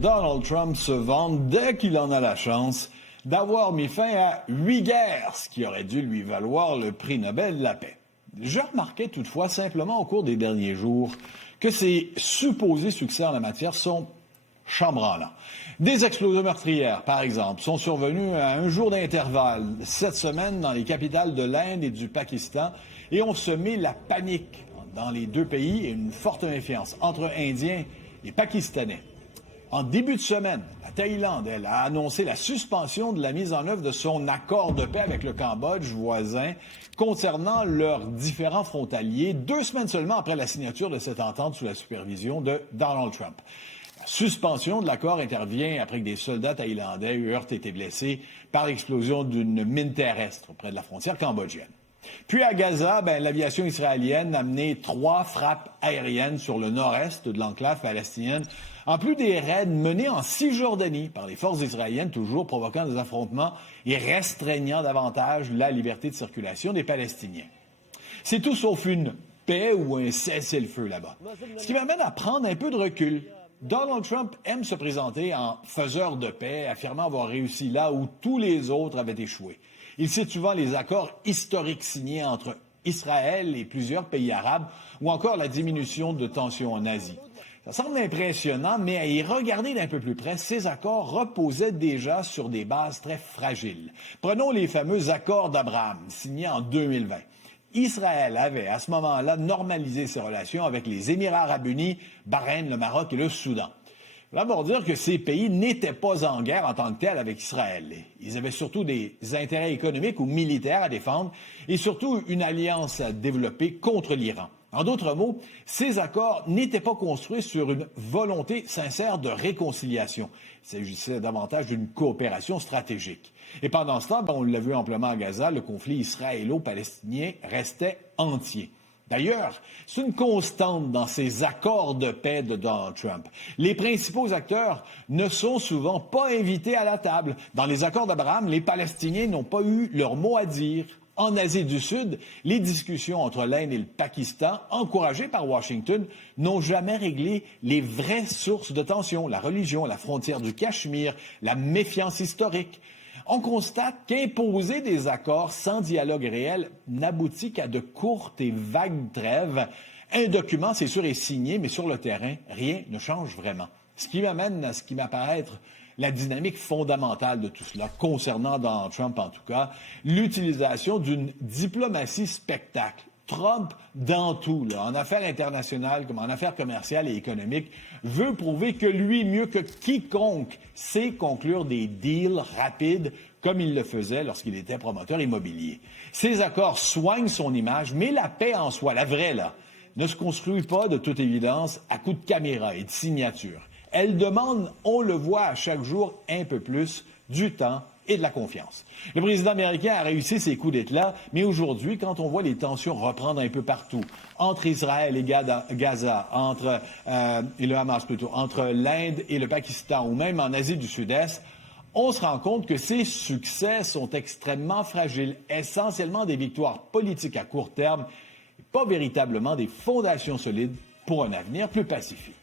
Donald Trump se vante dès qu'il en a la chance d'avoir mis fin à 8 guerres, ce qui aurait dû lui valoir le prix Nobel de la paix. Je remarquais toutefois simplement au cours des derniers jours que ses supposés succès en la matière sont chambranlants. Des explosions meurtrières, par exemple, sont survenues à un jour d'intervalle cette semaine dans les capitales de l'Inde et du Pakistan et ont semé la panique dans les deux pays et une forte méfiance entre Indiens et Pakistanais. En début de semaine, la Thaïlande, elle, a annoncé la suspension de la mise en œuvre de son accord de paix avec le Cambodge voisin concernant leurs différents frontaliers, 2 semaines seulement après la signature de cette entente sous la supervision de Donald Trump. La suspension de l'accord intervient après que des soldats thaïlandais eurent été blessés par l'explosion d'une mine terrestre près de la frontière cambodgienne. Puis à Gaza, l'aviation israélienne a mené 3 frappes aériennes sur le nord-est de l'enclave palestinienne, en plus des raids menés en Cisjordanie par les forces israéliennes, toujours provoquant des affrontements et restreignant davantage la liberté de circulation des Palestiniens. C'est tout sauf une paix ou un cessez-le-feu là-bas. Ce qui m'amène à prendre un peu de recul. Donald Trump aime se présenter en faiseur de paix, affirmant avoir réussi là où tous les autres avaient échoué. Il cite souvent les accords historiques signés entre Israël et plusieurs pays arabes ou encore la diminution de tensions en Asie. Ça semble impressionnant, mais à y regarder d'un peu plus près, ces accords reposaient déjà sur des bases très fragiles. Prenons les fameux accords d'Abraham, signés en 2020. Israël avait, à ce moment-là, normalisé ses relations avec les Émirats arabes unis, Bahreïn, le Maroc et le Soudan. D'abord dire que ces pays n'étaient pas en guerre en tant que tels avec Israël. Ils avaient surtout des intérêts économiques ou militaires à défendre et surtout une alliance à développer contre l'Iran. En d'autres mots, ces accords n'étaient pas construits sur une volonté sincère de réconciliation. Il s'agissait davantage d'une coopération stratégique. Et pendant ce temps, on l'a vu amplement à Gaza, le conflit israélo-palestinien restait entier. D'ailleurs, c'est une constante dans ces accords de paix de Donald Trump. Les principaux acteurs ne sont souvent pas invités à la table. Dans les accords d'Abraham, les Palestiniens n'ont pas eu leur mot à dire. En Asie du Sud, les discussions entre l'Inde et le Pakistan, encouragées par Washington, n'ont jamais réglé les vraies sources de tension, la religion, la frontière du Cachemire, la méfiance historique. On constate qu'imposer des accords sans dialogue réel n'aboutit qu'à de courtes et vagues trêves. Un document, c'est sûr, est signé, mais sur le terrain, rien ne change vraiment. Ce qui m'amène à ce qui m'apparaît être la dynamique fondamentale de tout cela, concernant Donald Trump en tout cas, l'utilisation d'une diplomatie spectacle. Trump, dans tout, en affaires internationales comme en affaires commerciales et économiques, veut prouver que lui, mieux que quiconque, sait conclure des deals rapides comme il le faisait lorsqu'il était promoteur immobilier. Ces accords soignent son image, mais la paix en soi, la vraie, ne se construit pas de toute évidence à coups de caméra et de signature. Elle demande, on le voit à chaque jour un peu plus, du temps et de la confiance. Le président américain a réussi ses coups d'éclat, mais aujourd'hui, quand on voit les tensions reprendre un peu partout, entre Israël et Gaza, et le Hamas plutôt, entre l'Inde et le Pakistan, ou même en Asie du Sud-Est, on se rend compte que ces succès sont extrêmement fragiles, essentiellement des victoires politiques à court terme, et pas véritablement des fondations solides pour un avenir plus pacifique.